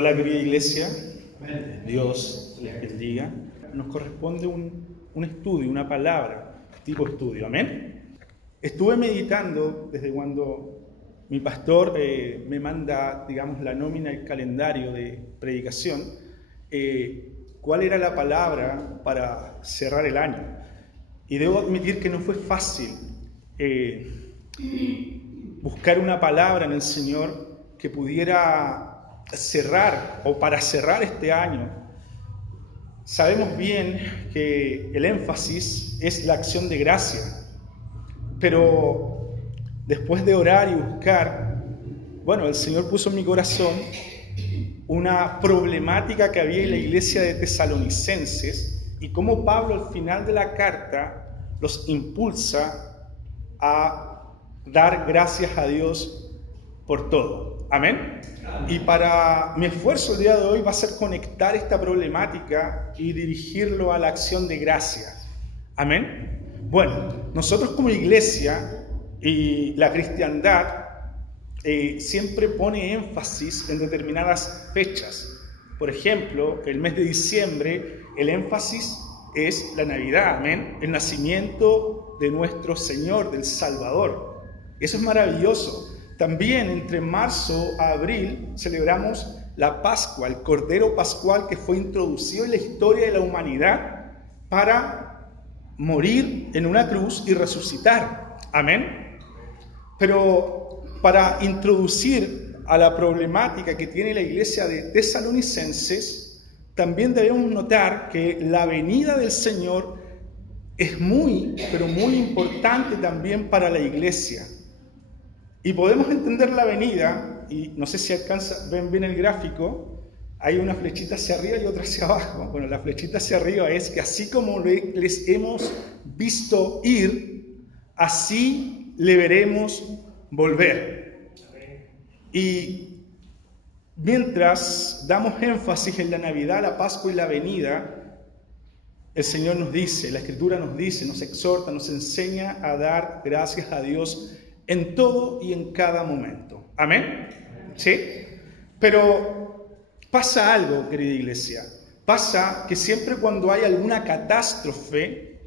Hola querida iglesia, Dios les bendiga. Nos corresponde un estudio, una palabra, tipo estudio, amén. Estuve meditando desde cuando mi pastor me manda, digamos, la nómina, el calendario de predicación, cuál era la palabra para cerrar el año. Y debo admitir que no fue fácil buscar una palabra en el Señor que pudiera cerrar o para cerrar este año. Sabemos bien que el énfasis es la acción de gracia, pero después de orar y buscar, bueno, el Señor puso en mi corazón una problemática que había en la iglesia de Tesalonicenses y cómo Pablo al final de la carta los impulsa a dar gracias a Dios por todo. Amén. Y para mi esfuerzo el día de hoy va a ser conectar esta problemática y dirigirlo a la acción de gracia. Amén. Bueno, nosotros como iglesia y la cristiandad siempre pone énfasis en determinadas fechas. Por ejemplo, el mes de diciembre, el énfasis es la Navidad, amén, el nacimiento de nuestro Señor, del Salvador. Eso es maravilloso. También entre marzo a abril celebramos la Pascua, el Cordero Pascual que fue introducido en la historia de la humanidad para morir en una cruz y resucitar. Amén. Pero para introducir a la problemática que tiene la iglesia de Tesalonicenses, también debemos notar que la venida del Señor es muy, pero muy importante también para la iglesia. Y podemos entender la venida, y no sé si ven bien el gráfico, hay una flechita hacia arriba y otra hacia abajo. Bueno, la flechita hacia arriba es que así como les hemos visto ir, así le veremos volver. Y mientras damos énfasis en la Navidad, la Pascua y la venida, el Señor nos dice, la Escritura nos dice, nos exhorta, nos enseña a dar gracias a Dios en todo y en cada momento. ¿Amén? ¿Sí? Pero pasa algo, querida iglesia. Pasa que siempre cuando hay alguna catástrofe,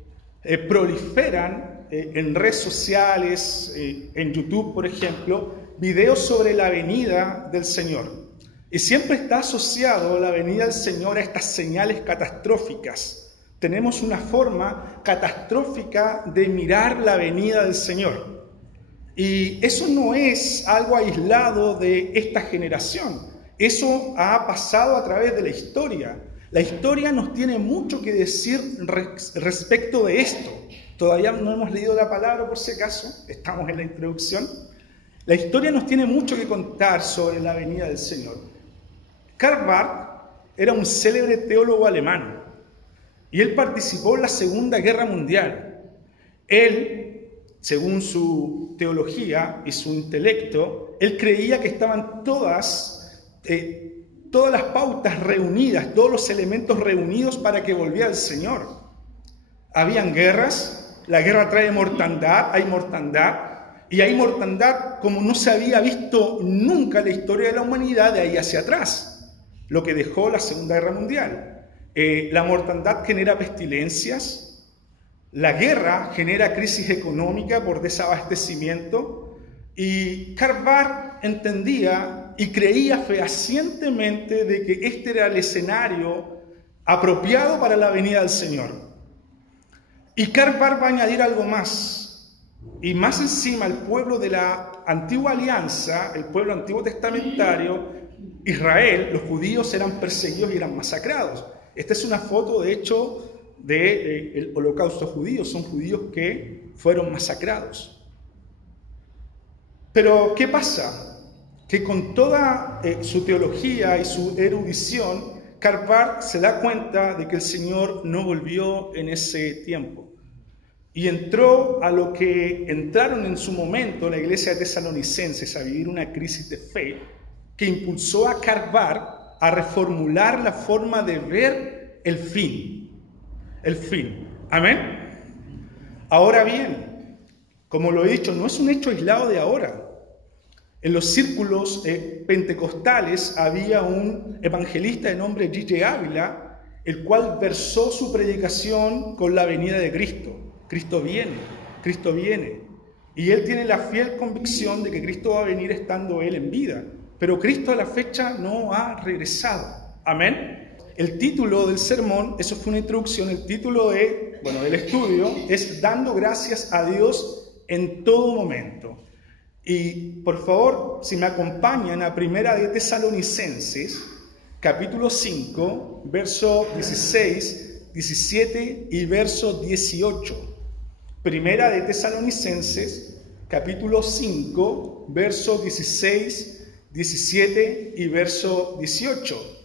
proliferan en redes sociales, en YouTube, por ejemplo, videos sobre la venida del Señor. Y siempre está asociado la venida del Señor a estas señales catastróficas. Tenemos una forma catastrófica de mirar la venida del Señor. Y eso no es algo aislado de esta generación. Eso ha pasado a través de la historia. La historia nos tiene mucho que decir respecto de esto. Todavía no hemos leído la palabra por si acaso, estamos en la introducción. La historia nos tiene mucho que contar sobre la venida del Señor. Karl Barth era un célebre teólogo alemán y él participó en la Segunda Guerra Mundial. Él, según su teología y su intelecto, él creía que estaban todas las pautas reunidas, todos los elementos reunidos para que volviera el Señor. Habían guerras, la guerra trae mortandad, y hay mortandad como no se había visto nunca en la historia de la humanidad de ahí hacia atrás, lo que dejó la Segunda Guerra Mundial. La mortandad genera pestilencias. La guerra genera crisis económica por desabastecimiento y Karl Barth entendía y creía fehacientemente de que este era el escenario apropiado para la venida del Señor. Y Karl Barth va a añadir algo más. Y más encima el pueblo de la antigua alianza, el pueblo antiguo testamentario, Israel, los judíos eran perseguidos y eran masacrados. Esta es una foto, de hecho, del holocausto judío. Son judíos que fueron masacrados. Pero ¿qué pasa? Que con toda su teología y su erudición, Karl Barth se da cuenta de que el Señor no volvió en ese tiempo y entró a lo que entraron en su momento la iglesia de Tesalonicenses a vivir una crisis de fe que impulsó a Karl Barth a reformular la forma de ver el fin. El fin. Amén. Ahora bien, como lo he dicho, no es un hecho aislado de ahora. En los círculos pentecostales había un evangelista de nombre G.J. Ávila, el cual versó su predicación con la venida de Cristo. Cristo viene, Cristo viene. Y él tiene la fiel convicción de que Cristo va a venir estando él en vida. Pero Cristo a la fecha no ha regresado. Amén. El título del sermón, eso fue una introducción, el título del estudio es Dando gracias a Dios en todo momento. Y por favor, si me acompañan a Primera de Tesalonicenses, capítulo 5, verso 16, 17 y verso 18. Primera de Tesalonicenses, capítulo 5, verso 16, 17 y verso 18.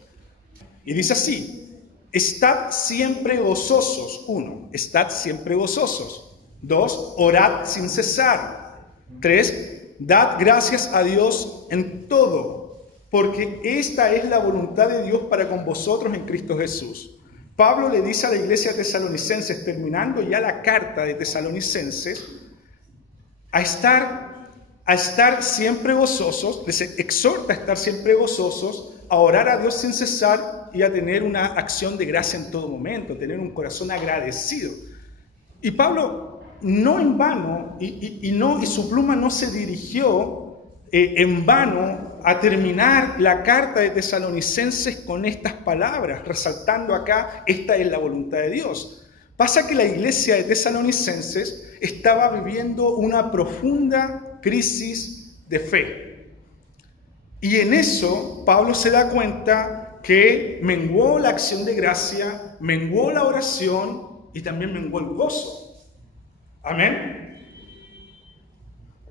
Y dice así: estad siempre gozosos. 1. Estad siempre gozosos. 2. Orad sin cesar. 3. Dad gracias a Dios en todo, porque esta es la voluntad de Dios para con vosotros en Cristo Jesús. Pablo le dice a la iglesia de Tesalonicenses, terminando ya la carta de Tesalonicenses, a estar siempre gozosos, les exhorta a estar siempre gozosos, a orar a Dios sin cesar y a tener una acción de gracia en todo momento, tener un corazón agradecido. Y Pablo, no en vano, y su pluma no se dirigió en vano a terminar la carta de Tesalonicenses con estas palabras, resaltando acá, esta es la voluntad de Dios. Pasa que la iglesia de Tesalonicenses estaba viviendo una profunda crisis de fe. Y en eso Pablo se da cuenta que menguó la acción de gracia, menguó la oración y también menguó el gozo. Amén.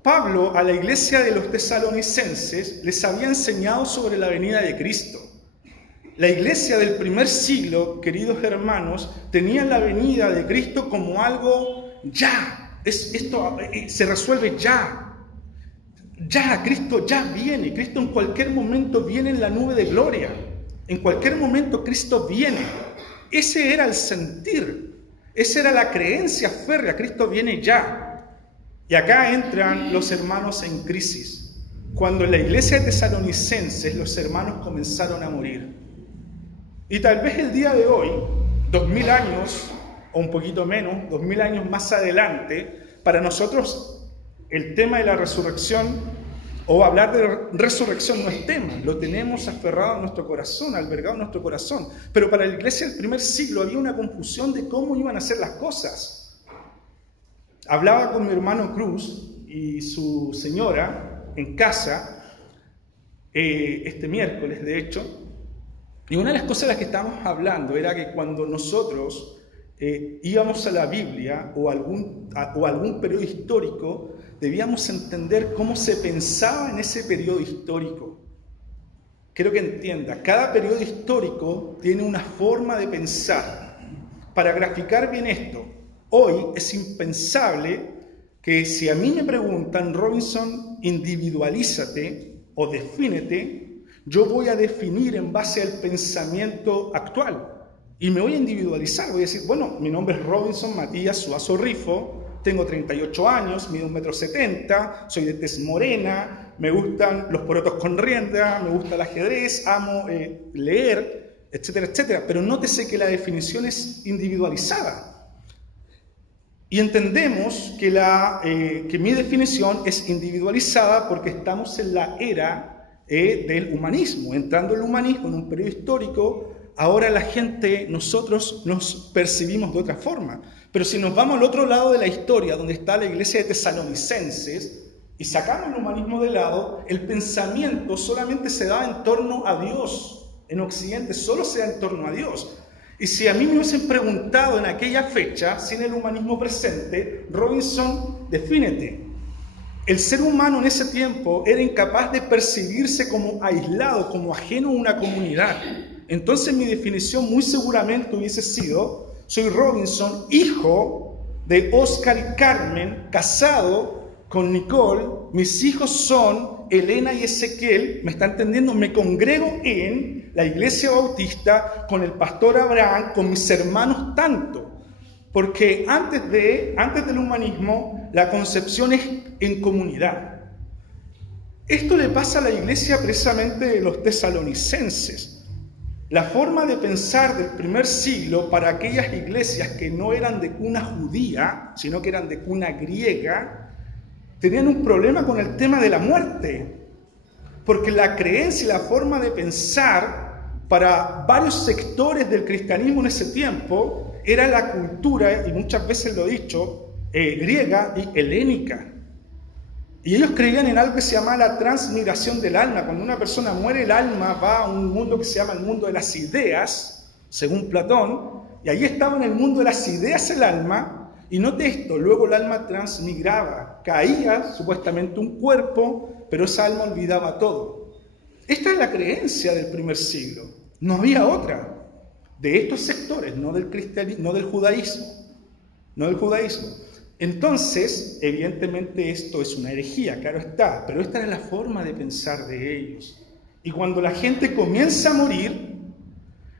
Pablo a la iglesia de los tesalonicenses les había enseñado sobre la venida de Cristo. La iglesia del primer siglo, queridos hermanos, tenía la venida de Cristo como algo ya. Esto se resuelve ya. Ya, Cristo ya viene. Cristo en cualquier momento viene en la nube de gloria. En cualquier momento Cristo viene. Ese era el sentir. Esa era la creencia férrea, Cristo viene ya. Y acá entran los hermanos en crisis. Cuando en la iglesia de Tesalonicenses los hermanos comenzaron a morir. Y tal vez el día de hoy, 2000 años, o un poquito menos, 2000 años más adelante, para nosotros el tema de la resurrección, o hablar de resurrección no es tema, lo tenemos aferrado a nuestro corazón, albergado en nuestro corazón. Pero para la iglesia del primer siglo había una confusión de cómo iban a ser las cosas. Hablaba con mi hermano Cruz y su señora en casa, este miércoles de hecho, y una de las cosas de las que estábamos hablando era que cuando nosotros íbamos a la Biblia o algún periodo histórico, debíamos entender cómo se pensaba en ese periodo histórico. Quiero que entienda, cada periodo histórico tiene una forma de pensar. Para graficar bien esto, hoy es impensable que si a mí me preguntan, Robinson, individualízate o defínete, yo voy a definir en base al pensamiento actual. Y me voy a individualizar, voy a decir, bueno, mi nombre es Robinson Matías Suazo Rifo, tengo 38 años, mido 1,70 m, soy de tez morena, me gustan los porotos con rienda, me gusta el ajedrez, amo leer, etcétera, etcétera. Pero nótese que la definición es individualizada. Y entendemos que mi definición es individualizada porque estamos en la era del humanismo. Entrando el humanismo en un periodo histórico, ahora la gente, nosotros nos percibimos de otra forma. Pero si nos vamos al otro lado de la historia, donde está la iglesia de Tesalonicenses, y sacamos el humanismo de lado, el pensamiento solamente se da en torno a Dios. En Occidente solo se da en torno a Dios. Y si a mí me hubiesen preguntado en aquella fecha, sin el humanismo presente, Robinson, defínete. El ser humano en ese tiempo era incapaz de percibirse como aislado, como ajeno a una comunidad. Entonces mi definición muy seguramente hubiese sido: soy Robinson, hijo de Oscar y Carmen, casado con Nicole, mis hijos son Elena y Ezequiel, ¿me está entendiendo? Me congrego en la iglesia bautista con el pastor Abraham, con mis hermanos tanto. Porque antes del humanismo, la concepción es en comunidad. Esto le pasa a la iglesia precisamente de los tesalonicenses. La forma de pensar del primer siglo para aquellas iglesias que no eran de cuna judía, sino que eran de cuna griega, tenían un problema con el tema de la muerte. Porque la creencia y la forma de pensar para varios sectores del cristianismo en ese tiempo era la cultura, y muchas veces lo he dicho, griega y helénica. Y ellos creían en algo que se llama la transmigración del alma. Cuando una persona muere, el alma va a un mundo que se llama el mundo de las ideas, según Platón, y ahí estaba en el mundo de las ideas el alma, y note esto, luego el alma transmigraba, caía supuestamente un cuerpo, pero esa alma olvidaba todo. Esta es la creencia del primer siglo, no había otra, de estos sectores, no del cristianismo, no del judaísmo, Entonces, evidentemente esto es una herejía, claro está, pero esta era la forma de pensar de ellos. Y cuando la gente comienza a morir,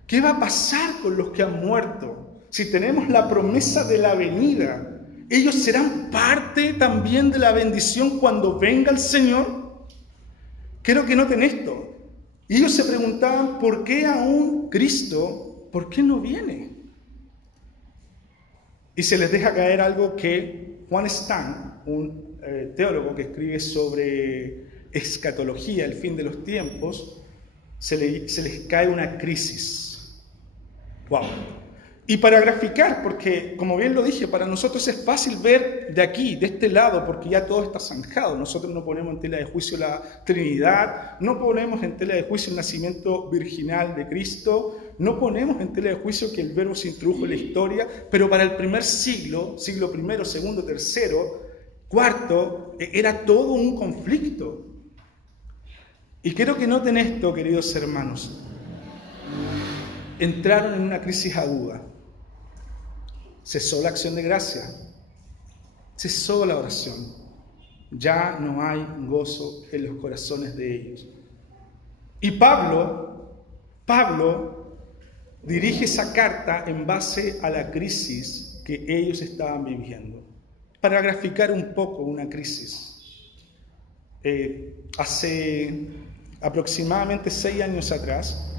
¿qué va a pasar con los que han muerto? Si tenemos la promesa de la venida, ¿ellos serán parte también de la bendición cuando venga el Señor? Quiero que noten esto. Y ellos se preguntaban, ¿por qué aún Cristo, por qué no viene? Y se les deja caer algo que Juan Stan, un teólogo que escribe sobre escatología, el fin de los tiempos, se les cae una crisis. ¡Wow! Y para graficar, porque como bien lo dije, para nosotros es fácil ver de aquí, de este lado, porque ya todo está zanjado. Nosotros no ponemos en tela de juicio la Trinidad, no ponemos en tela de juicio el nacimiento virginal de Cristo, no ponemos en tela de juicio que el verbo se introdujo en la historia, pero para el primer siglo, siglo primero, segundo, tercero, cuarto, era todo un conflicto. Y quiero que noten esto, queridos hermanos. Entraron en una crisis aguda. Cesó la acción de gracia, cesó la oración, ya no hay gozo en los corazones de ellos. Y Pablo dirige esa carta en base a la crisis que ellos estaban viviendo. Para graficar un poco una crisis, hace aproximadamente 6 años atrás,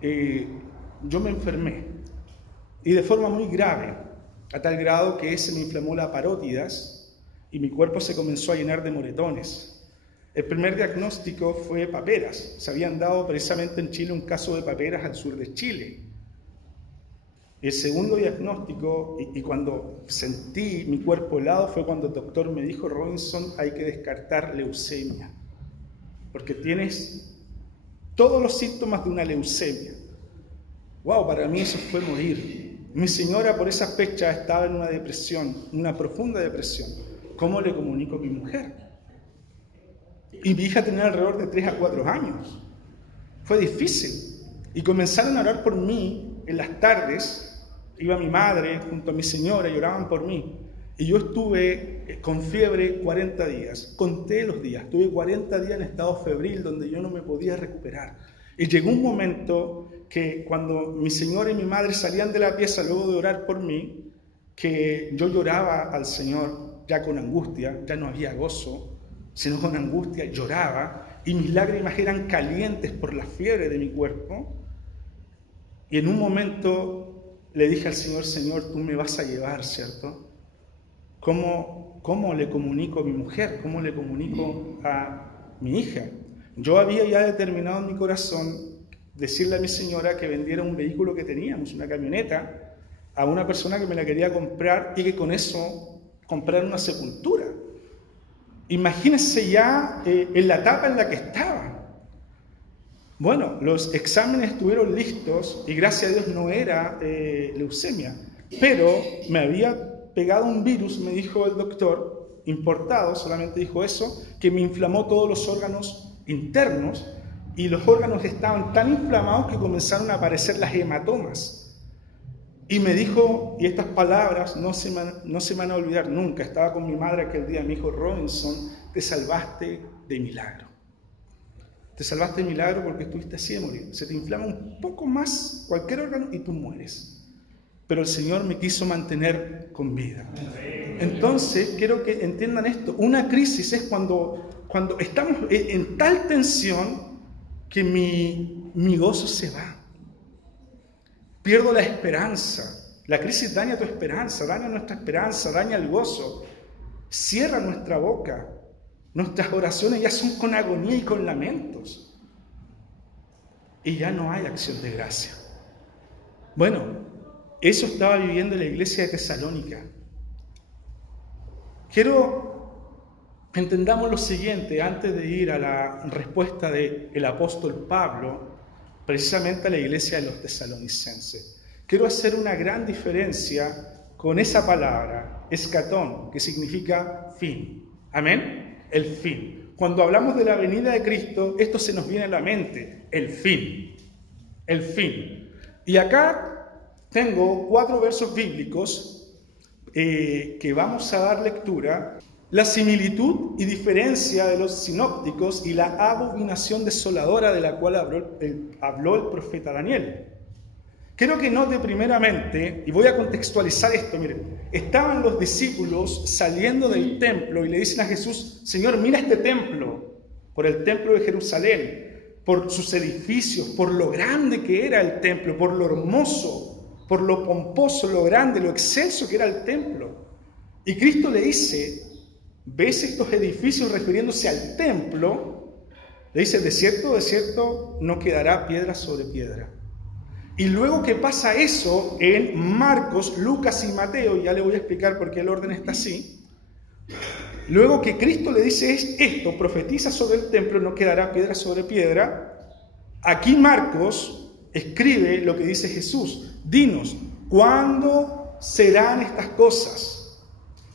yo me enfermé, y de forma muy grave, a tal grado que se me inflamó la parótidas y mi cuerpo se comenzó a llenar de moretones. El primer diagnóstico fue paperas. Se habían dado precisamente en Chile un caso de paperas al sur de Chile. El segundo diagnóstico, y cuando sentí mi cuerpo helado, fue cuando el doctor me dijo: Robinson, hay que descartar leucemia, porque tienes todos los síntomas de una leucemia. ¡Wow! Para mí eso fue morir. Mi señora por esa fecha estaba en una depresión, una profunda depresión. ¿Cómo le comunico a mi mujer? Y mi hija tenía alrededor de 3 a 4 años. Fue difícil. Y comenzaron a orar por mí en las tardes. Iba mi madre junto a mi señora y oraban por mí. Y yo estuve con fiebre 40 días. Conté los días. Estuve 40 días en estado febril donde yo no me podía recuperar. Y llegó un momento que cuando mi señora y mi madre salían de la pieza luego de orar por mí, que yo lloraba al Señor ya con angustia, ya no había gozo, sino con angustia, lloraba, y mis lágrimas eran calientes por la fiebre de mi cuerpo. Y en un momento le dije al Señor: Señor, tú me vas a llevar, ¿cierto? ¿Cómo le comunico a mi mujer? ¿Cómo le comunico a mi hija? Yo había ya determinado en mi corazón decirle a mi señora que vendiera un vehículo que teníamos, una camioneta, a una persona que me la quería comprar y que con eso comprar una sepultura. Imagínense ya en la etapa en la que estaba. Bueno, los exámenes estuvieron listos y gracias a Dios no era leucemia, pero me había pegado un virus, me dijo el doctor, importado, solamente dijo eso, que me inflamó todos los órganos internos, y los órganos estaban tan inflamados que comenzaron a aparecer las hematomas. Y me dijo, y estas palabras no se me van a olvidar nunca, estaba con mi madre aquel día, me dijo: Robinson, te salvaste de milagro. Te salvaste de milagro porque estuviste así de morir. Se te inflama un poco más cualquier órgano y tú mueres. Pero el Señor me quiso mantener con vida. Entonces, quiero que entiendan esto. Una crisis es cuando cuando estamos en tal tensión que mi gozo se va. Pierdo la esperanza. La crisis daña tu esperanza, daña nuestra esperanza, daña el gozo. Cierra nuestra boca. Nuestras oraciones ya son con agonía y con lamentos. Y ya no hay acción de gracia. Bueno, eso estaba viviendo la iglesia de Tesalónica. Quiero que entendamos lo siguiente antes de ir a la respuesta del apóstol Pablo, precisamente a la iglesia de los tesalonicenses. Quiero hacer una gran diferencia con esa palabra, escatón, que significa fin. ¿Amén? El fin. Cuando hablamos de la venida de Cristo, esto se nos viene a la mente, el fin. El fin. Y acá tengo 4 versos bíblicos que vamos a dar lectura. La similitud y diferencia de los sinópticos y la abominación desoladora de la cual habló el profeta Daniel. Quiero que note primeramente, y voy a contextualizar esto, miren, estaban los discípulos saliendo del templo y le dicen a Jesús, Señor, mira este templo, por el templo de Jerusalén, por sus edificios, por lo grande que era el templo, por lo hermoso, por lo pomposo, lo grande, lo excelso que era el templo. Y Cristo le dice, ¿ves estos edificios refiriéndose al templo? Le dice, de cierto, no quedará piedra sobre piedra. Y luego que pasa eso en Marcos, Lucas y Mateo, y ya le voy a explicar por qué el orden está así. Luego que Cristo le dice esto, profetiza sobre el templo, no quedará piedra sobre piedra. Aquí Marcos escribe lo que dice Jesús. Dinos, ¿cuándo serán estas cosas?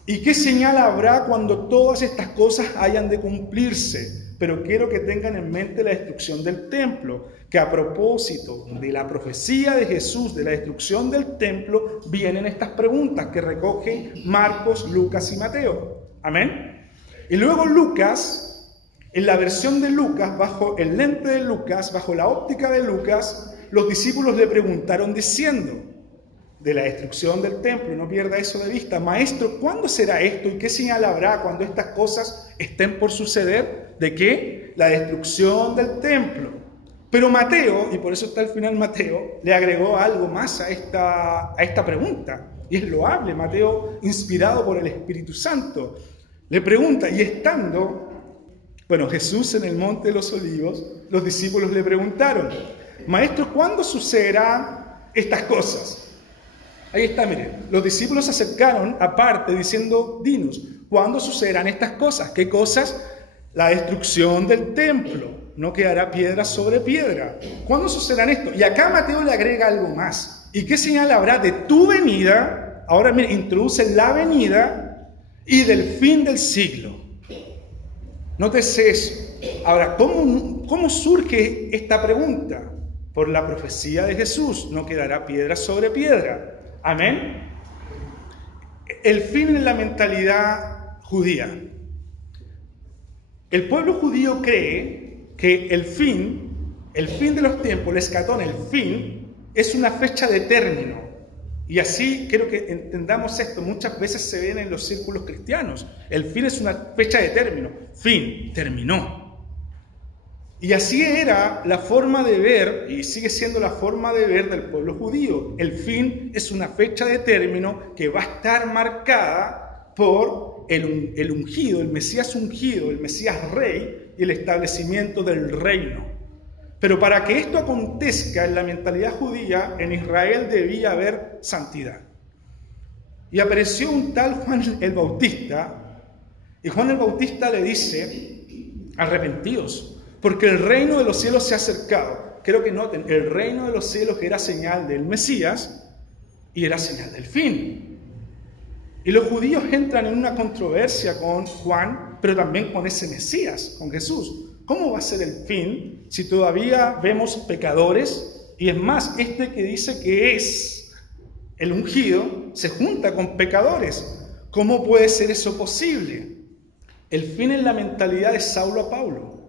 ¿Y qué señal habrá cuando todas estas cosas hayan de cumplirse? Pero quiero que tengan en mente la destrucción del templo, que a propósito de la profecía de Jesús de la destrucción del templo, vienen estas preguntas que recogen Marcos, Lucas y Mateo. Amén. Y luego Lucas, en la versión de Lucas, bajo el lente de Lucas, bajo la óptica de Lucas, los discípulos le preguntaron diciendo, de la destrucción del templo, no pierda eso de vista, Maestro, ¿cuándo será esto y qué señal habrá cuando estas cosas estén por suceder? ¿De qué? La destrucción del templo. Pero Mateo, y por eso está al final Mateo, le agregó algo más a esta pregunta, y es loable. Mateo, inspirado por el Espíritu Santo, le pregunta, y estando, Jesús en el Monte de los Olivos, los discípulos le preguntaron, Maestro, ¿cuándo sucederán estas cosas? Ahí está, miren, los discípulos se acercaron aparte diciendo, dinos, ¿cuándo sucederán estas cosas? ¿Qué cosas? La destrucción del templo, no quedará piedra sobre piedra. ¿Cuándo sucederán esto? Y acá Mateo le agrega algo más. ¿Y qué señal habrá de tu venida? Ahora miren, introduce la venida y del fin del siglo. Nótese eso. Ahora, ¿cómo surge esta pregunta? Por la profecía de Jesús, no quedará piedra sobre piedra. Amén. El fin en la mentalidad judía. El pueblo judío cree que el fin de los tiempos, el escatón, el fin, es una fecha de término. Y así quiero que entendamos esto. Muchas veces se ven en los círculos cristianos. El fin es una fecha de término. Fin, terminó. Y así era la forma de ver, y sigue siendo la forma de ver del pueblo judío. El fin es una fecha de término que va a estar marcada por el ungido, el Mesías ungido, el Mesías rey y el establecimiento del reino. Pero para que esto acontezca en la mentalidad judía, en Israel debía haber santidad. Y apareció un tal Juan el Bautista, y Juan el Bautista le dice, arrepentíos, porque el reino de los cielos se ha acercado. Quiero que noten, el reino de los cielos era señal del Mesías y era señal del fin. Y los judíos entran en una controversia con Juan, pero también con ese Mesías, con Jesús. ¿Cómo va a ser el fin si todavía vemos pecadores? Y es más, este que dice que es el ungido se junta con pecadores. ¿Cómo puede ser eso posible? El fin en la mentalidad de Saulo a Pablo.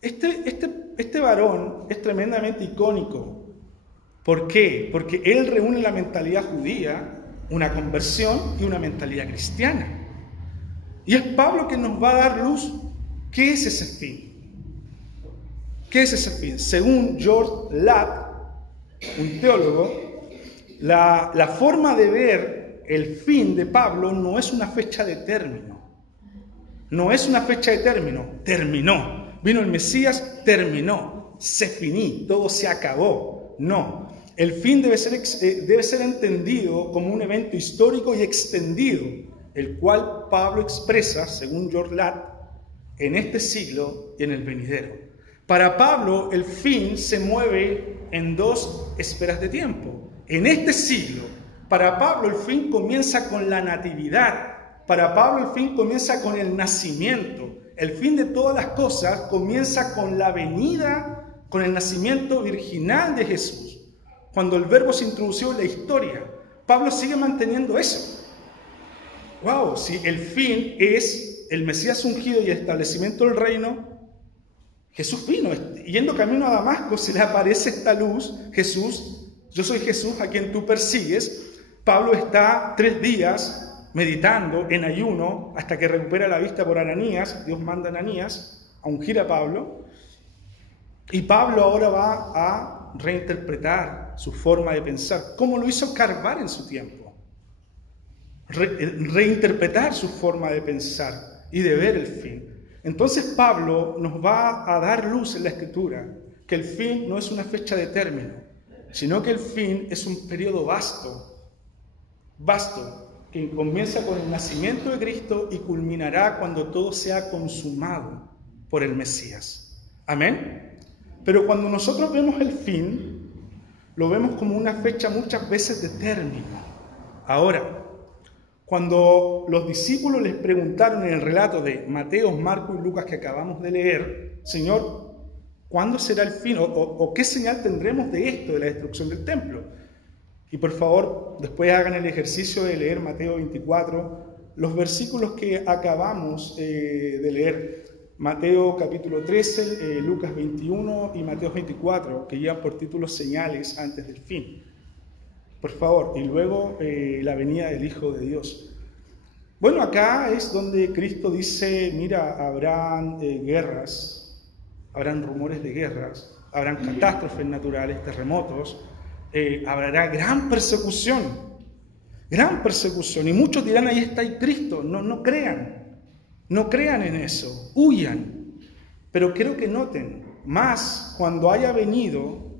Este varón es tremendamente icónico. ¿Por qué? Porque él reúne la mentalidad judía, una conversión y una mentalidad cristiana. Y es Pablo quien nos va a dar luz ¿Qué es ese fin? ¿Qué es ese fin? Según George Ladd, un teólogo, la forma de ver el fin de Pablo no es una fecha de término. No es una fecha de término. Terminó. Vino el Mesías, terminó. Se finí, todo se acabó. No. El fin debe ser entendido como un evento histórico y extendido, el cual Pablo expresa, según George Ladd, en este siglo y en el venidero. Para Pablo, el fin se mueve en dos esferas de tiempo. En este siglo, para Pablo, el fin comienza con la natividad. Para Pablo, el fin comienza con el nacimiento. El fin de todas las cosas comienza con la venida, con el nacimiento virginal de Jesús. Cuando el verbo se introdució en la historia, Pablo sigue manteniendo eso. ¡Wow! Si el fin es el Mesías ungido y el establecimiento del reino, Jesús vino, yendo camino a Damasco, se le aparece esta luz, Jesús, yo soy Jesús a quien tú persigues. Pablo está 3 días meditando en ayuno hasta que recupera la vista por Ananías. Dios manda a Ananías a ungir a Pablo. Y Pablo ahora va a reinterpretar su forma de pensar, como lo hizo Carvar en su tiempo. Reinterpretar su forma de pensar y de ver el fin. Entonces Pablo nos va a dar luz en la Escritura, que el fin no es una fecha de término, sino que el fin es un periodo vasto, que comienza con el nacimiento de Cristo y culminará cuando todo sea consumado por el Mesías. Amén. Pero cuando nosotros vemos el fin, lo vemos como una fecha muchas veces de término. Ahora, cuando los discípulos les preguntaron en el relato de Mateo, Marcos y Lucas que acabamos de leer, Señor, ¿cuándo será el fin? ¿O qué señal tendremos de esto, de la destrucción del templo? Y por favor, después hagan el ejercicio de leer Mateo 24, los versículos que acabamos de leer. Mateo capítulo 13, Lucas 21 y Mateo 24, que llevan por título señales antes del fin. Por favor, y luego la venida del Hijo de Dios. Bueno, acá es donde Cristo dice, mira, habrán guerras, habrán rumores de guerras, habrán catástrofes naturales, terremotos, habrá gran persecución, y muchos dirán, ahí está el Cristo. No crean en eso, huyan. Pero quiero que noten, más cuando haya venido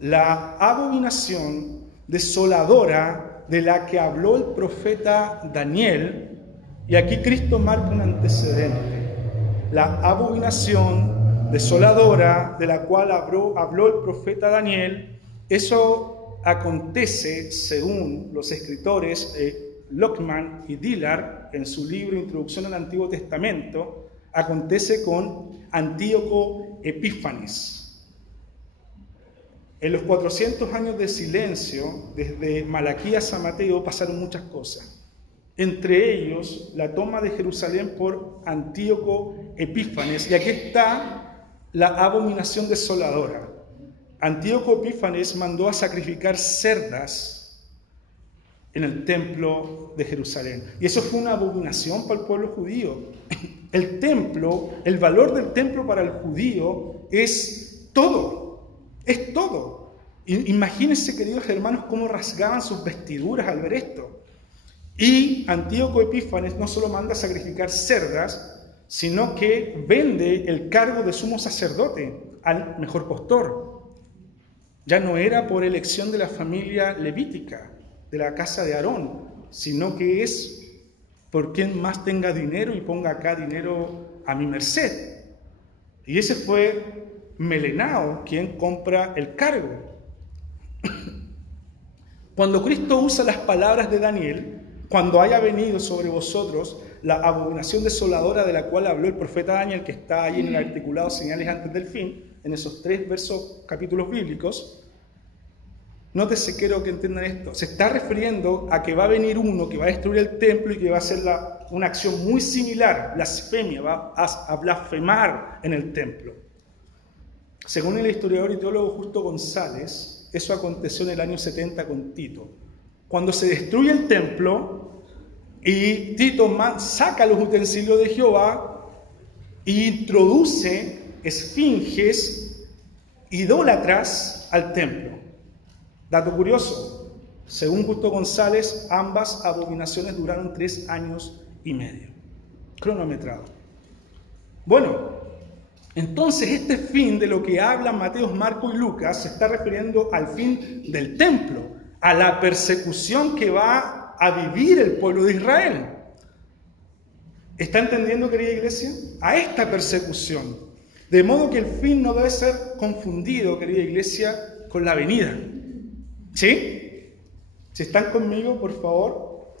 la abominación desoladora de la que habló el profeta Daniel, y aquí Cristo marca un antecedente. La abominación desoladora de la cual habló el profeta Daniel, eso acontece, según los escritores Lockman y Dillard, en su libro Introducción al Antiguo Testamento, acontece con Antíoco Epífanes. En los 400 años de silencio, desde Malaquías a Mateo, pasaron muchas cosas. Entre ellos, la toma de Jerusalén por Antíoco Epífanes. Y aquí está la abominación desoladora. Antíoco Epífanes mandó a sacrificar cerdas en el templo de Jerusalén. Y eso fue una abominación para el pueblo judío. El templo, el valor del templo para el judío es todo. Es todo. Imagínense, queridos hermanos, cómo rasgaban sus vestiduras al ver esto. Y Antíoco Epífanes no solo manda a sacrificar cerdas, sino que vende el cargo de sumo sacerdote al mejor postor. Ya no era por elección de la familia levítica, de la casa de Aarón, sino que es por quien más tenga dinero y ponga acá dinero a mi merced. Y ese fue Melenao quien compra el cargo. Cuando Cristo usa las palabras de Daniel, cuando haya venido sobre vosotros la abominación desoladora de la cual habló el profeta Daniel, que está ahí en el articulado señales antes del fin, en esos 3 capítulos bíblicos, nótese, quiero que entiendan esto, se está refiriendo a que va a venir uno que va a destruir el templo y que va a hacer una acción muy similar, blasfemia, va a blasfemar en el templo. Según el historiador y teólogo Justo González, eso aconteció en el año 70 con Tito. Cuando se destruye el templo y Tito saca los utensilios de Jehová, introduce esfinges idólatras al templo. Dato curioso, según Justo González, ambas abominaciones duraron 3 años y medio. Cronometrado. Bueno, entonces este fin de lo que hablan Mateo, Marcos y Lucas se está refiriendo al fin del templo, a la persecución que va a vivir el pueblo de Israel. ¿Está entendiendo, querida iglesia? A esta persecución. De modo que el fin no debe ser confundido, querida iglesia, con la venida. ¿Sí? Si están conmigo, por favor.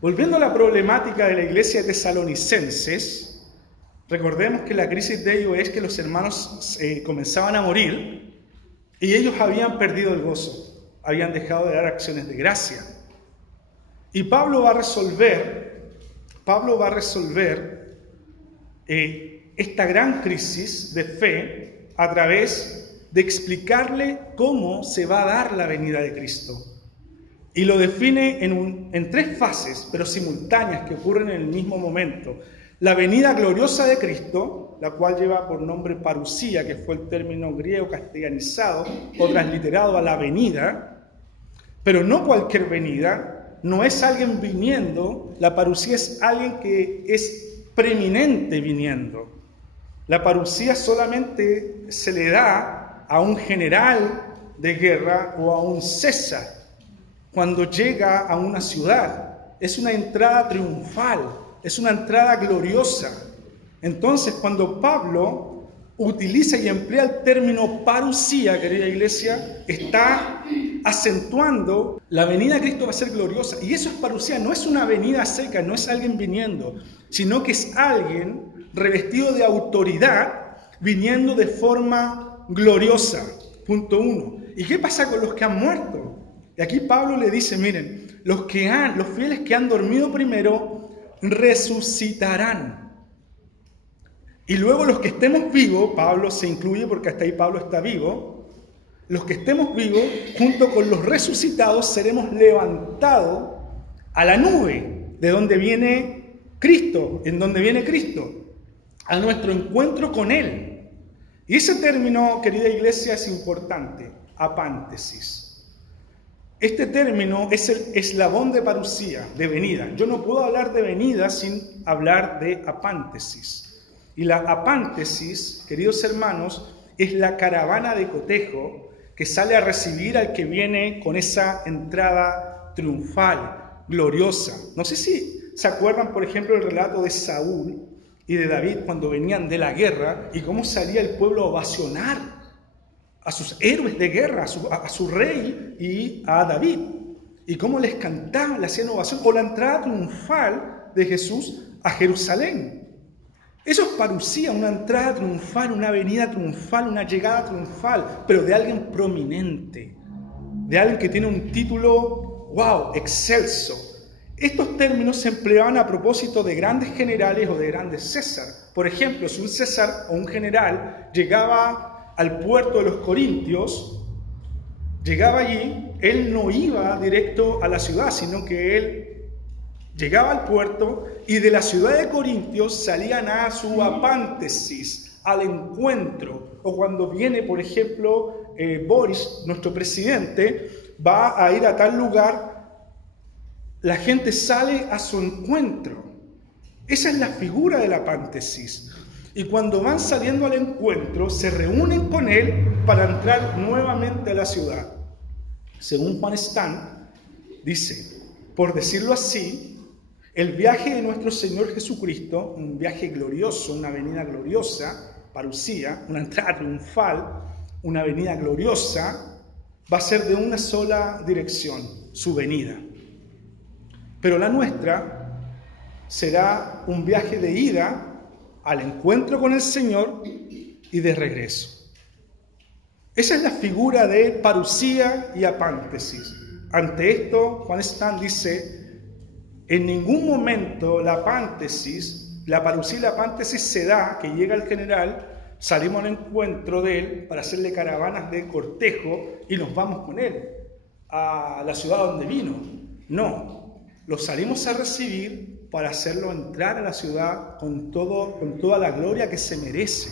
Volviendo a la problemática de la iglesia de Tesalonicenses, recordemos que la crisis de ellos es que los hermanos comenzaban a morir y ellos habían perdido el gozo, habían dejado de dar acciones de gracia. Y Pablo va a resolver esta gran crisis de fe a través de explicarle cómo se va a dar la venida de Cristo. Y lo define en 3 fases, pero simultáneas, que ocurren en el mismo momento. La venida gloriosa de Cristo, la cual lleva por nombre parusía, que fue el término griego castellanizado o transliterado a la venida, pero no cualquier venida, no es alguien viniendo, la parusía es alguien que es preeminente viniendo. La parusía solamente se le da a un general de guerra o a un César cuando llega a una ciudad. Es una entrada triunfal, es una entrada gloriosa. Entonces, cuando Pablo utiliza y emplea el término parusía, querida iglesia, está acentuando la venida de Cristo va a ser gloriosa. Y eso es parusía, no es una venida seca, no es alguien viniendo, sino que es alguien revestido de autoridad, viniendo de forma gloriosa. Punto 1. ¿Y qué pasa con los que han muerto? Y aquí Pablo le dice, miren, los fieles que han dormido primero resucitarán. Y luego los que estemos vivos, Pablo se incluye porque hasta ahí Pablo está vivo, los que estemos vivos, junto con los resucitados, seremos levantados a la nube, de donde viene Cristo, en donde viene Cristo, a nuestro encuentro con Él. Y ese término, querida iglesia, es importante, apántesis. Este término es el eslabón de parusía, de venida. Yo no puedo hablar de venida sin hablar de apántesis. Y la apántesis, queridos hermanos, es la caravana de cotejo que sale a recibir al que viene con esa entrada triunfal, gloriosa. No sé si se acuerdan, por ejemplo, el relato de Saúl y de David cuando venían de la guerra y cómo salía el pueblo a ovacionar a sus héroes de guerra, a su rey y a David. Y cómo les cantaban, le hacían ovación, o la entrada triunfal de Jesús a Jerusalén. Eso es parusía, una entrada triunfal, una venida triunfal, una llegada triunfal, pero de alguien prominente, de alguien que tiene un título, wow, excelso. Estos términos se empleaban a propósito de grandes generales o de grandes César. Por ejemplo, si un César o un general llegaba al puerto de los Corintios, llegaba allí, él no iba directo a la ciudad, sino que él llegaba al puerto y de la ciudad de Corintios salían a su apántesis, al encuentro. O cuando viene, por ejemplo, Boris, nuestro presidente, va a ir a tal lugar, la gente sale a su encuentro. Esa es la figura de la apántesis. Y cuando van saliendo al encuentro, se reúnen con él para entrar nuevamente a la ciudad. Según Juan Stan, dice, por decirlo así, el viaje de nuestro Señor Jesucristo, un viaje glorioso, una venida gloriosa, parusía, una entrada triunfal, una venida gloriosa, va a ser de una sola dirección, su venida. Pero la nuestra será un viaje de ida al encuentro con el Señor y de regreso. Esa es la figura de parusía y apántesis. Ante esto, Juan Stan dice, en ningún momento la apántesis, la parusía y la apántesis se da, que llega el general, salimos al encuentro de él para hacerle caravanas de cortejo y nos vamos con él a la ciudad donde vino. No, lo salimos a recibir para hacerlo entrar a la ciudad con toda la gloria que se merece.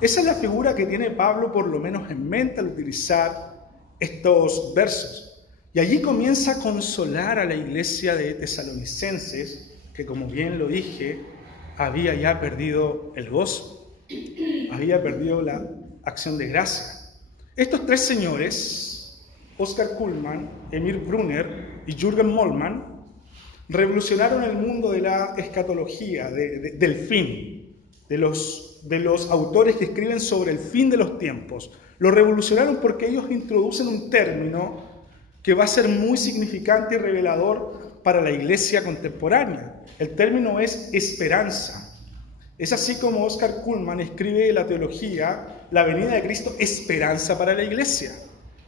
Esa es la figura que tiene Pablo por lo menos en mente al utilizar estos versos. Y allí comienza a consolar a la iglesia de Tesalonicenses, que como bien lo dije, había ya perdido el gozo, había perdido la acción de gracia. Estos tres señores, Oscar Cullmann, Emil Brunner y Jürgen Moltmann, revolucionaron el mundo de la escatología, del fin, de los autores que escriben sobre el fin de los tiempos. Lo revolucionaron porque ellos introducen un término que va a ser muy significante y revelador para la iglesia contemporánea. El término es esperanza. Es así como Oscar Cullmann escribe la teología, la venida de Cristo, esperanza para la iglesia.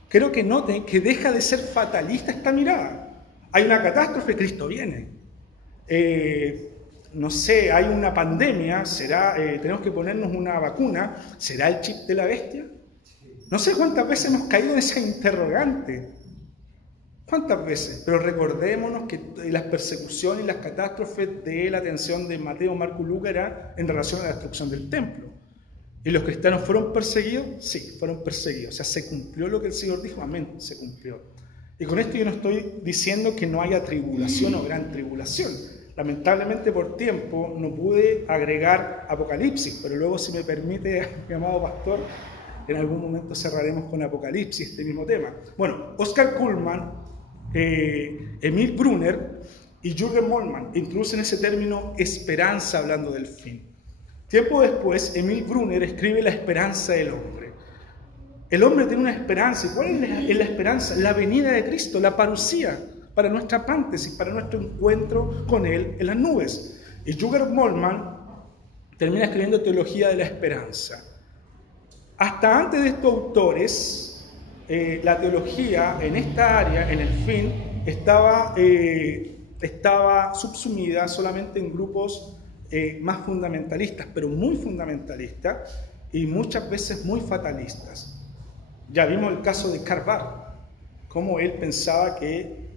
Creo que noten que deja de ser fatalista esta mirada. Hay una catástrofe, Cristo viene. No sé, hay una pandemia, tenemos que ponernos una vacuna, ¿será el chip de la bestia? No sé cuántas veces hemos caído en esa interrogante. ¿Cuántas veces? Pero recordémonos que las persecuciones y las catástrofes de la atención de Mateo, Marco y Lucas eran en relación a la destrucción del templo. ¿Y los cristianos fueron perseguidos? Sí, fueron perseguidos. O sea, se cumplió lo que el Señor dijo, amén, se cumplió. Y con esto yo no estoy diciendo que no haya tribulación o gran tribulación. Lamentablemente por tiempo no pude agregar Apocalipsis, pero luego, si me permite, mi amado pastor, en algún momento cerraremos con Apocalipsis, este mismo tema. Bueno, Oscar Cullmann, Emil Brunner y Jürgen Moltmann introducen ese término esperanza hablando del fin. Tiempo después, Emil Brunner escribe La esperanza del hombre. El hombre tiene una esperanza. ¿Y cuál es la esperanza? La venida de Cristo, la parusía, para nuestra pántesis, para nuestro encuentro con Él en las nubes. Y Jürgen Moltmann termina escribiendo Teología de la Esperanza. Hasta antes de estos autores, la teología en esta área, en el fin, estaba subsumida solamente en grupos más fundamentalistas, pero muy fundamentalistas y muchas veces muy fatalistas. Ya vimos el caso de Karl Barth, cómo él pensaba que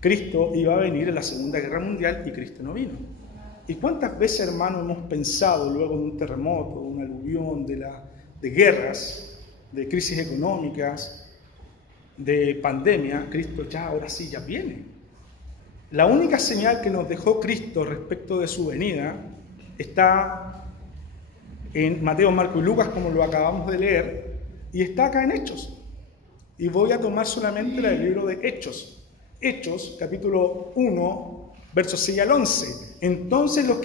Cristo iba a venir en la Segunda Guerra Mundial y Cristo no vino. ¿Y cuántas veces, hermanos, hemos pensado luego de un terremoto, de una aluvión, de guerras, de crisis económicas, de pandemia, Cristo ya, ahora sí, ya viene? La única señal que nos dejó Cristo respecto de su venida está en Mateo, Marco y Lucas, como lo acabamos de leer, y está acá en Hechos. Y voy a tomar solamente el libro de Hechos. Hechos, capítulo 1, versos 6 al 11. Entonces los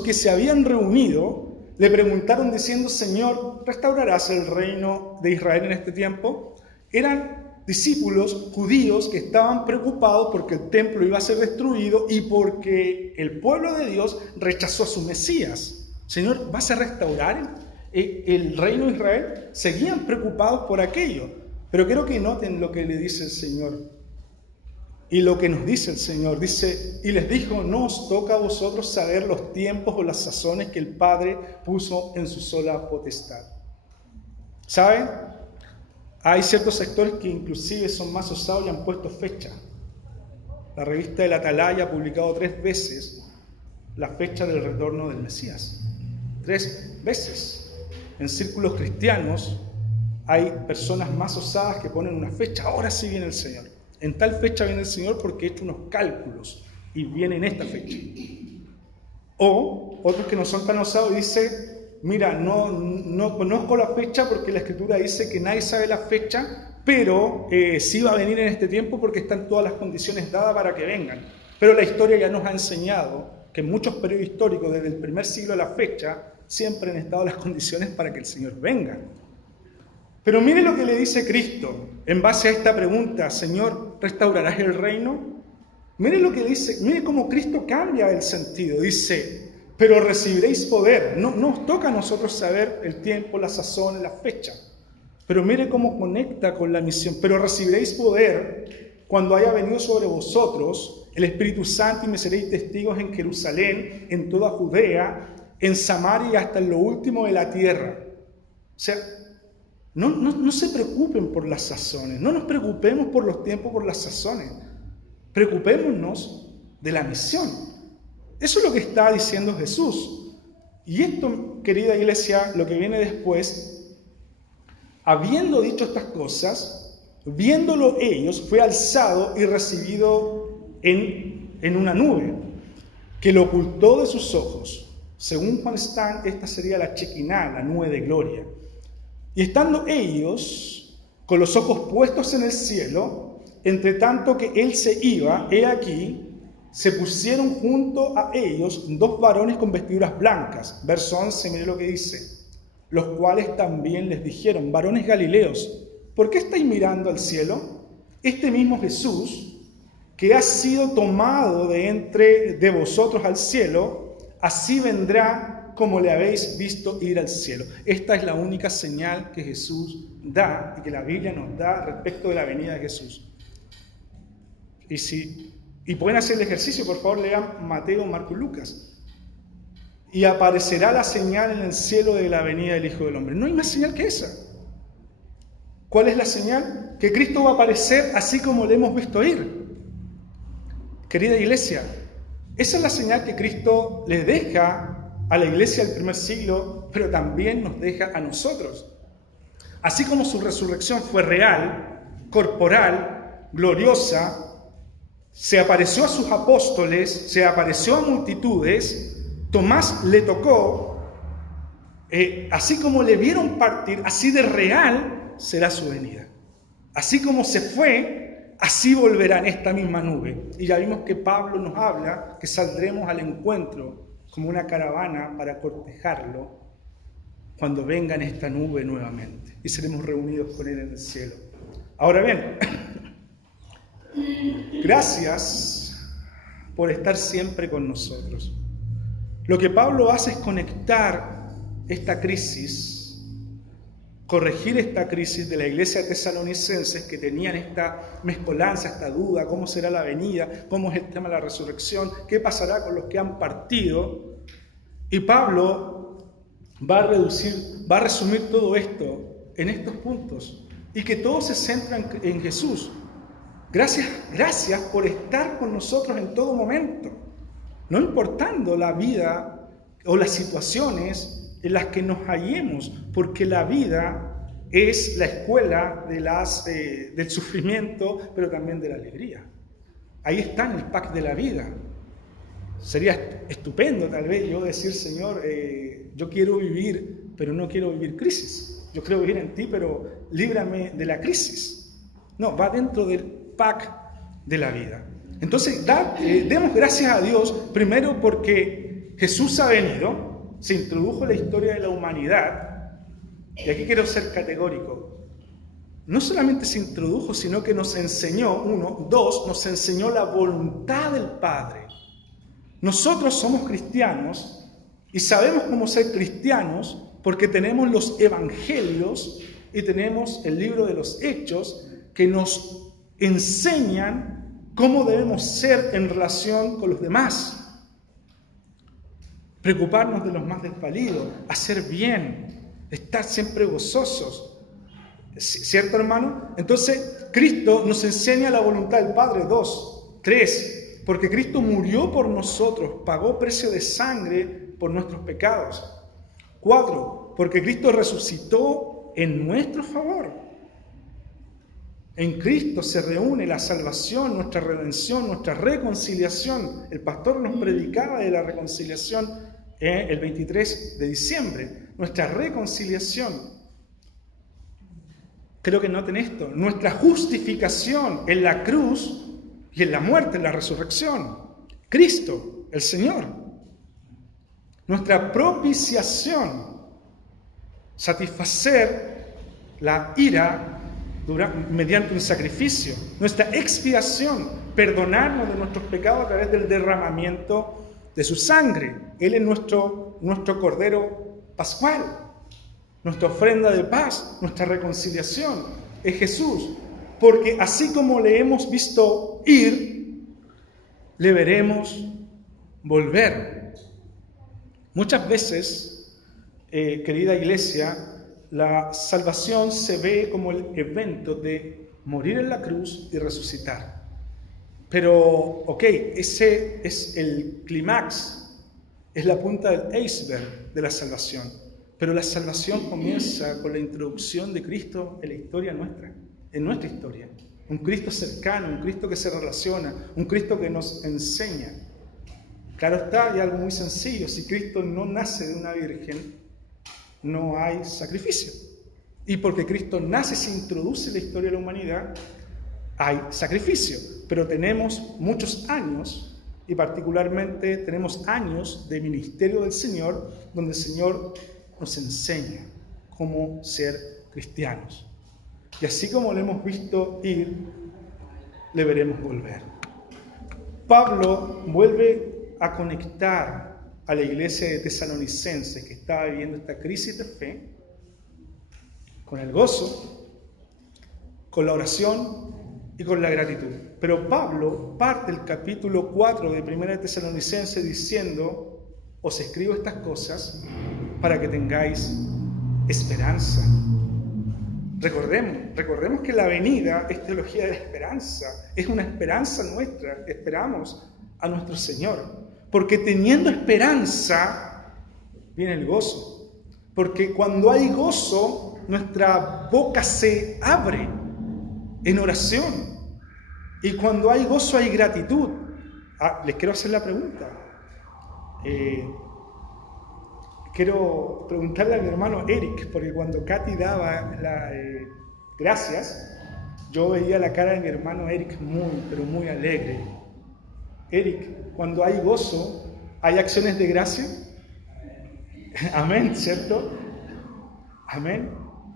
que se habían reunido le preguntaron diciendo: Señor, ¿restaurarás el reino de Israel en este tiempo? Eran discípulos judíos que estaban preocupados porque el templo iba a ser destruido y porque el pueblo de Dios rechazó a su Mesías. Señor, ¿vas a restaurar el reino de Israel? Seguían preocupados por aquello. Pero quiero que noten lo que le dice el Señor. Y lo que nos dice el Señor, dice: y les dijo, no os toca a vosotros saber los tiempos o las sazones que el Padre puso en su sola potestad. ¿Saben? Hay ciertos sectores que inclusive son más osados y han puesto fecha. La revista El Atalaya ha publicado 3 veces la fecha del retorno del Mesías. 3 veces. En círculos cristianos hay personas más osadas que ponen una fecha. Ahora sí viene el Señor. En tal fecha viene el Señor porque he hecho unos cálculos y viene en esta fecha. O otros que no son tan osados dicen: mira, no conozco la fecha porque la Escritura dice que nadie sabe la fecha, pero sí va a venir en este tiempo porque están todas las condiciones dadas para que vengan. Pero la historia ya nos ha enseñado que en muchos periodos históricos, desde el primer siglo a la fecha, siempre han estado las condiciones para que el Señor venga. Pero mire lo que le dice Cristo en base a esta pregunta: Señor, ¿restaurarás el reino? Mire lo que dice, mire cómo Cristo cambia el sentido. Dice: pero recibiréis poder. No nos toca a nosotros saber el tiempo, la sazón, la fecha. Pero mire cómo conecta con la misión. Pero recibiréis poder cuando haya venido sobre vosotros el Espíritu Santo y me seréis testigos en Jerusalén, en toda Judea, en Samaria y hasta en lo último de la tierra. O sea, no se preocupen por las sazones, no nos preocupemos por los tiempos, por las sazones. Preocupémonos de la misión. Eso es lo que está diciendo Jesús. Y esto, querida iglesia, lo que viene después, habiendo dicho estas cosas, viéndolo ellos, fue alzado y recibido en una nube, que lo ocultó de sus ojos. Según Juan Stan, esta sería la Shekinah, la nube de gloria. Y estando ellos con los ojos puestos en el cielo, entre tanto que él se iba, he aquí, se pusieron junto a ellos 2 varones con vestiduras blancas. Verso 11, mire lo que dice. Los cuales también les dijeron: varones galileos, ¿por qué estáis mirando al cielo? Este mismo Jesús, que ha sido tomado de entre de vosotros al cielo, así vendrá como le habéis visto ir al cielo. Esta es la única señal que Jesús da y que la Biblia nos da respecto de la venida de Jesús. Y pueden hacer el ejercicio, por favor, lean Mateo, Marcos y Lucas. Y aparecerá la señal en el cielo de la venida del Hijo del Hombre. No hay más señal que esa. ¿Cuál es la señal? Que Cristo va a aparecer así como le hemos visto ir. Querida iglesia, esa es la señal que Cristo le deja a la iglesia del primer siglo, pero también nos deja a nosotros. Así como su resurrección fue real, corporal, gloriosa, se apareció a sus apóstoles, se apareció a multitudes, Tomás le tocó, así como le vieron partir, así de real será su venida. Así como se fue, así volverá en esta misma nube. Y ya vimos que Pablo nos habla que saldremos al encuentro como una caravana para cortejarlo cuando venga en esta nube nuevamente. Y seremos reunidos con él en el cielo. Ahora bien, gracias por estar siempre con nosotros. Lo que Pablo hace es conectar esta crisis, corregir esta crisis de la iglesia de tesalonicenses que tenían esta mezcolanza, esta duda, cómo será la venida, cómo es el tema de la resurrección, qué pasará con los que han partido. Y Pablo va a resumir todo esto en estos puntos y que todos se centran en Jesús. Gracias por estar con nosotros en todo momento, no importando la vida o las situaciones en las que nos hallemos, porque la vida es la escuela del sufrimiento, pero también de la alegría. Ahí está en el pack de la vida. Sería estupendo tal vez yo decir: Señor, yo quiero vivir, pero no quiero vivir crisis. Yo quiero vivir en ti, pero líbrame de la crisis. No, va dentro del pack de la vida. Entonces, demos gracias a Dios, primero porque Jesús ha venido, se introdujo en la historia de la humanidad, y aquí quiero ser categórico. No solamente se introdujo, sino que nos enseñó, nos enseñó la voluntad del Padre. Nosotros somos cristianos y sabemos cómo ser cristianos porque tenemos los evangelios y tenemos el libro de los Hechos que nos enseñan cómo debemos ser en relación con los demás. Preocuparnos de los más desvalidos, hacer bien, estar siempre gozosos. ¿Cierto, hermano? Entonces, Cristo nos enseña la voluntad del Padre. 2, 3, porque Cristo murió por nosotros, pagó precio de sangre por nuestros pecados. 4, porque Cristo resucitó en nuestro favor. En Cristo se reúne la salvación, nuestra redención, nuestra reconciliación. El pastor nos predicaba de la reconciliación el 23 de diciembre. Nuestra reconciliación. Creo que noten esto. Nuestra justificación en la cruz y en la muerte, en la resurrección. Cristo, el Señor. Nuestra propiciación. Satisfacer la ira mediante un sacrificio. Nuestra expiación, perdonarnos de nuestros pecados a través del derramamiento de su sangre. Él es nuestro Cordero Pascual, nuestra ofrenda de paz, nuestra reconciliación. Es Jesús, porque así como le hemos visto ir, le veremos volver. Muchas veces, querida iglesia, la salvación se ve como el evento de morir en la cruz y resucitar. Pero, ok, ese es el clímax, es la punta del iceberg de la salvación. Pero la salvación comienza con la introducción de Cristo en la historia nuestra, en nuestra historia. Un Cristo cercano, un Cristo que se relaciona, un Cristo que nos enseña. Claro está, hay algo muy sencillo, si Cristo no nace de una virgen, no hay sacrificio. Y porque Cristo nace, se introduce en la historia de la humanidad, hay sacrificio. Pero tenemos muchos años, y particularmente tenemos años de ministerio del Señor, donde el Señor nos enseña cómo ser cristianos. Y así como le hemos visto ir, le veremos volver. Pablo vuelve a conectar a la iglesia de Tesalonicenses que estaba viviendo esta crisis de fe con el gozo, con la oración y con la gratitud. Pero Pablo parte el capítulo 4 de 1 de Tesalonicenses diciendo: os escribo estas cosas para que tengáis esperanza. Recordemos que la venida es teología de la esperanza, es una esperanza nuestra, esperamos a nuestro Señor, porque teniendo esperanza viene el gozo, porque cuando hay gozo nuestra boca se abre en oración, y cuando hay gozo hay gratitud. Les quiero hacer la pregunta. Quiero preguntarle a mi hermano Eric, porque cuando Katy daba gracias, yo veía la cara de mi hermano Eric pero muy alegre. Eric, cuando hay gozo, ¿hay acciones de gracia? Amén, ¿cierto? Amén.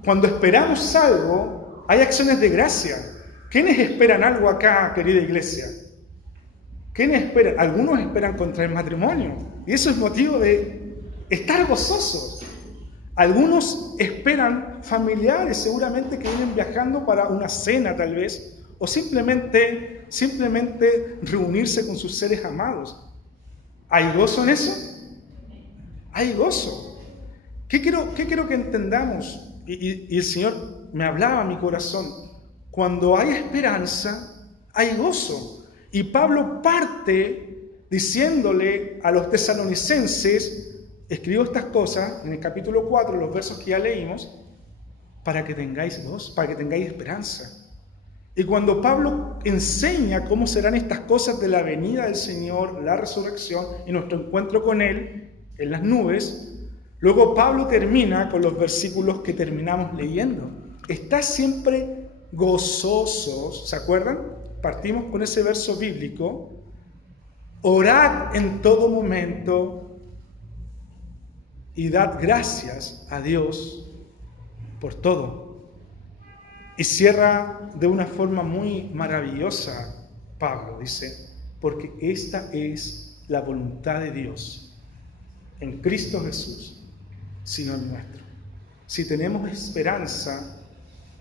Cuando esperamos algo, hay acciones de gracia. ¿Quiénes esperan algo acá, querida iglesia? ¿Quiénes esperan? Algunos esperan contraer matrimonio, y eso es motivo de estar gozosos. Algunos esperan familiares, seguramente que vienen viajando para una cena tal vez, o simplemente reunirse con sus seres amados. ¿Hay gozo en eso? Hay gozo. ¿Qué quiero que entendamos? Y el Señor me hablaba a mi corazón. Cuando hay esperanza, hay gozo. Y Pablo parte diciéndole a los tesalonicenses: escribo estas cosas en el capítulo 4, los versos que ya leímos, para que tengáis gozo, para que tengáis esperanza. Y cuando Pablo enseña cómo serán estas cosas de la venida del Señor, la resurrección y nuestro encuentro con Él en las nubes, luego Pablo termina con los versículos que terminamos leyendo. Está siempre gozosos, ¿se acuerdan? Partimos con ese verso bíblico: orad en todo momento y dad gracias a Dios por todo. Y cierra de una forma muy maravillosa Pablo, dice: porque esta es la voluntad de Dios en Cristo Jesús, Señor nuestro. Si tenemos esperanza,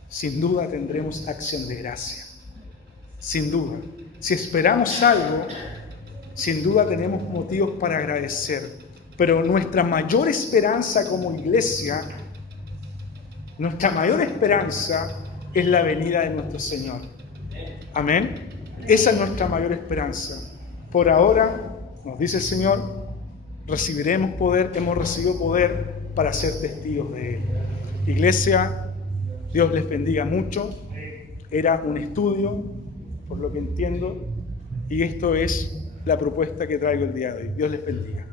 sin duda tendremos acción de gracia. Sin duda. Si esperamos algo, sin duda tenemos motivos para agradecer. Pero nuestra mayor esperanza como iglesia, nuestra mayor esperanza es la venida de nuestro Señor. Amén. Esa es nuestra mayor esperanza. Por ahora, nos dice el Señor, recibiremos poder, hemos recibido poder para ser testigos de Él. Iglesia, Dios les bendiga mucho. Era un estudio, por lo que entiendo, y esto es la propuesta que traigo el día de hoy. Dios les bendiga.